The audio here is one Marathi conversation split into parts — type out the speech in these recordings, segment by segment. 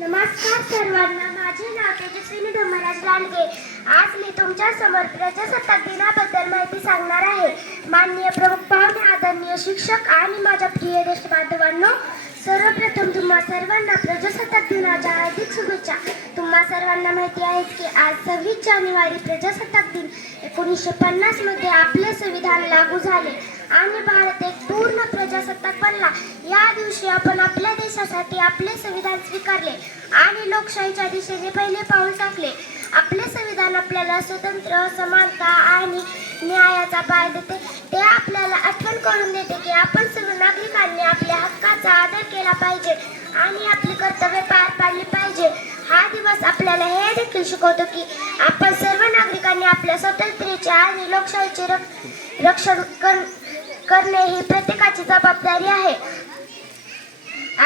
नमस्कार सर्वांना, माझे नाव तेजस्विनी धर्मराज लांडगे. आज मी तुमच्या समोर प्रजासत्ताक दिनाबद्दल माहिती सांगणार आहे. माननीय प्रमुख पाहुणे, आदरणीय शिक्षक आणि माझ्या प्रिय देशबांधवांनो, सर्वप्रथम तुम्हा सर्वांना प्रजासत्ताक दिनाच्या हार्दिक शुभेच्छा. तुम्हा सर्वांना माहिती आहे की आज 26 जानेवारी प्रजासत्ताक दिन 1950 मध्ये आपले संविधान लागू झाले आणि भारत एक पूर्ण प्रजासत्ताक बनला. या दिवशी आपण आपल्या देशासाठी आपले संविधान स्वीकारले आणि लोकशाहीच्या दिशेने पहिले पाऊल टाकले. आपले संविधान आपल्याला स्वतंत्र, समानता आणि न्यायाचा पाय देते. ते आपल्याला आठवण करून देते की आपण सर्व नागरिकांनी आपल्या हक्काचा आदर केला पाहिजे आणि आपली कर्तव्ये पार पाडली पाहिजे. हा दिवस आपल्याला हे देखील शिकवतो की आपण सर्व नागरिकांनी आपल्या स्वातंत्र्याचे आणि लोकशाहीचे रक्षण करणे ही प्रत्येकाची जबाबदारी आहे.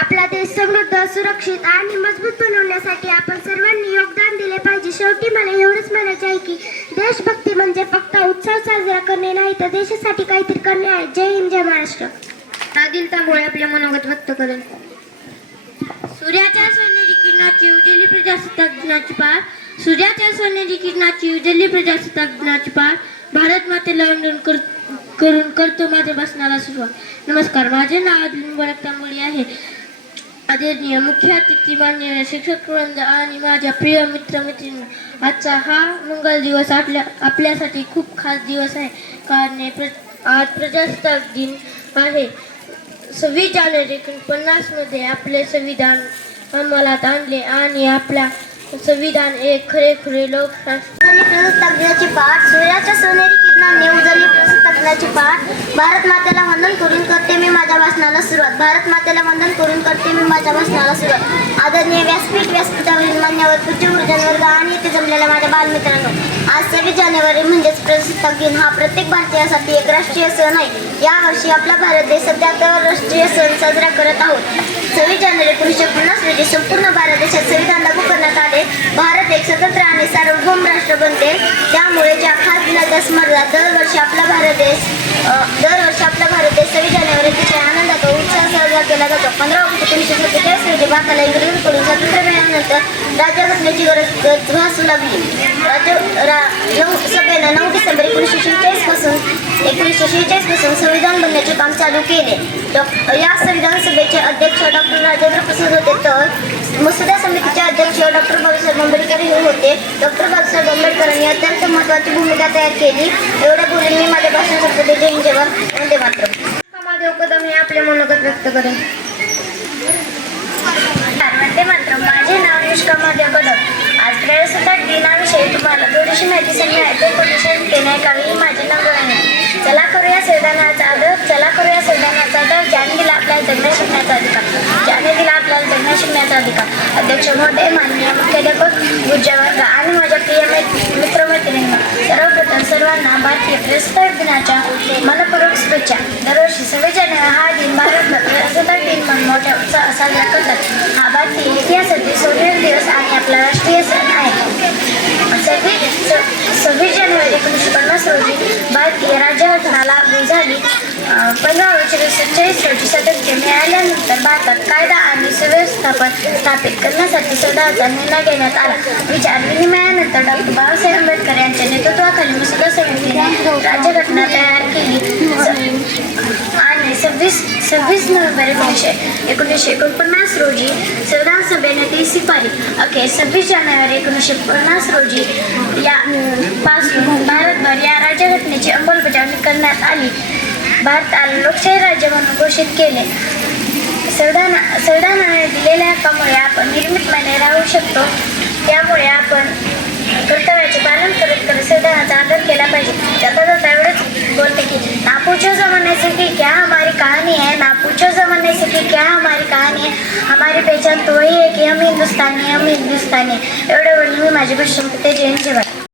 आपला देश समृद्ध, सुरक्षित आणि मजबूत बनवण्यासाठी आपण सर्वांनी योगदान दिले पाहिजे. शेवटी मला एवढंच म्हणायचे आहे की देशभक्ती म्हणजे फक्त उत्सव साजरा करणे नाही, तर देशासाठी काहीतरी करणे आहे. जय हिंद, जय महाराष्ट्र. नादिल तांबोळे आपले मनोगत व्यक्त करेल. सूर्याच्या सोनेरी किरणाची उजळली प्रजासत्ताक दिनाची पार, सूर्याच्या सोनेरी किरणाची उजळली प्रजासत्ताक दिनाची पार, भारत मातेला वंदन करून करतो माझ्या भाषणाला सुरुवात. नमस्कार, माझे नाव आदिल तांबोळे आहे. आदरणीय मुख्य अतिथी, मान्य शिक्षक वृंद आणि माझ्या प्रिय मित्रमैत्रिणी, आजचा हा मंगल दिवस आपल्यासाठी खूप खास दिवस आहे. कारण आज प्रजासत्ताक दिन आहे. 26 जानेवारी 1950 मध्ये आपले संविधान अंमलात आणले आणि आपला संविधान एक खरे लोकशाही. प्रजासत्ताक दिनाची पाठ. सूर्याच्या सोनेरी किरणाने उजळली प्रजासत्ताक दिनाची पाठ. भारत मातेला वंदन करून करते मी माझ्या भाषणाला सुरुवात. भारत मातेला वंदन करून करते मी माझ्या भाषणाला सुरुवात. आदरणीय व्यासपीठावरील मान्यवर, पूज्य गुरुजन वर्ग आणि इथे जमलेल्या माझ्या बालमित्रांनो, आज 26 जानेवारी म्हणजेच प्रजासत्ताक दिन हा प्रत्येक भारतीयासाठी एक राष्ट्रीय सण आहे. यावर्षी आपला भारत देश 77वा राष्ट्रीय सण साजरा करत आहोत. 26 जानेवारी 1950 रोजी संपूर्ण भारत देशात संविधान लागू करण्यात आले. भारत एक स्वतंत्र आणि सार्वभौम राष्ट्र बनते. त्यामुळे ज्या खास दिनाच्या स्मरणार्थ दरवर्षी आपला भारत देश 26 जानेवारी तिच्या आनंदात व उत्साहात साजरा केला जातो. 15 ऑगस्ट 1947 रोजी भारताला इंग्रजांकडून स्वातंत्र्य मिळाल्यानंतर राज्यघटनेची गरज भासू लागली. लोकसभेनं 9 डिसेंबर 1946 पासून संविधान बनण्याचे काम चालू केले. या संविधान सभेचे अध्यक्ष डॉक्टर राजेंद्र प्रसाद होते, तर मसुदा समितीचे अध्यक्ष डॉक्टर बाबासाहेब आंबेडकर हे होते. डॉक्टर बाबासाहेब आंबेडकरांनी अत्यंत महत्त्वाची भूमिका तयार केली. एवढं बोलून मी माझ्या भाषण संपवते. जय हिंद, जय भारत, वंदे मातरम. महादेव कदम हे आपले मनोगत व्यक्त करेल. वंदे मातरम. माझे नाव अनुष्का महादेव कदम. आज प्रजासत्ताक दिनाविषयी तुम्हाला थोडीशी माहिती सांगणार आहे. ते कोणीशी देण्याकावी माझे नाव आहे. चला करूया संविधानाचा आदर, चला करूया संविधानाचा आदर. ज्याने दिला आपल्याला जगण्या शिकण्याचा अधिकार, ज्याने दिला आपल्याला जगण्या शिकण्याचा अधिकार. अध्यक्ष महोदय, माननीय मुख्याध्यापक, गुरुवर्ग आणि माझ्या प्रिय मित्रमैत्रिणींना, सर्वप्रथम सर्वांना भारतीय प्रजासत्ताक दिनाच्या मनपूर्वक शुभेच्छा. दरवर्षी 26 जानेवारी हा दिन भारतभर प्रजासत्ताक दिन म्हणून मोठ्या उत्साहात साजरा करतात. हा भारतीय इतिहासातील सोनेरी दिवस आणि आपला राष्ट्रीय सण आहे. 26 जानेवारी 1950 रोजी भारतीय राज्यघटना लागू झाली. 15 ऑगस्ट 1947 रोजी स्वातंत्र्य मिळाल्यानंतर भारतात कायदा आणि सुव्यवस्थापन स्थापित करण्यासाठी संविधानाचा निर्णय घेण्यात आला. विचार विनिमयानंतर डॉक्टर बाबासाहेब आंबेडकर यांच्या नेतृत्वाखाली मसुदा समितीने राज्यघटना तयार केली आणि 26 नोव्हेंबर 1949 रोजी संविधान सभेने ती स्वीकारली. अखेर 26 जानेवारी 1950 रोजी पासून भारतभर या राज्यघटनेची अंमलबजावणी करण्यात आली. भारताला लोकशाही राज्य म्हणून घोषित केले. संविधानाने दिलेल्या हक्कामुळे आपण निर्भीतपणे राहू शकतो. त्यामुळे आपण कर्तव्याचे पालन करत संविधानाचा आदर केला पाहिजे. जाता एवढंच बोलते की ना पूछो जमाने से कि क्या हमारी कहानी है, ना पूछो जमाने से कि क्या हमारी कहानी है, हमारी पहचान तो वही है कि हम हिंदुस्तानी. एवढं बोलून मी माझी भाषण करते. जय हिंद, जय भारत.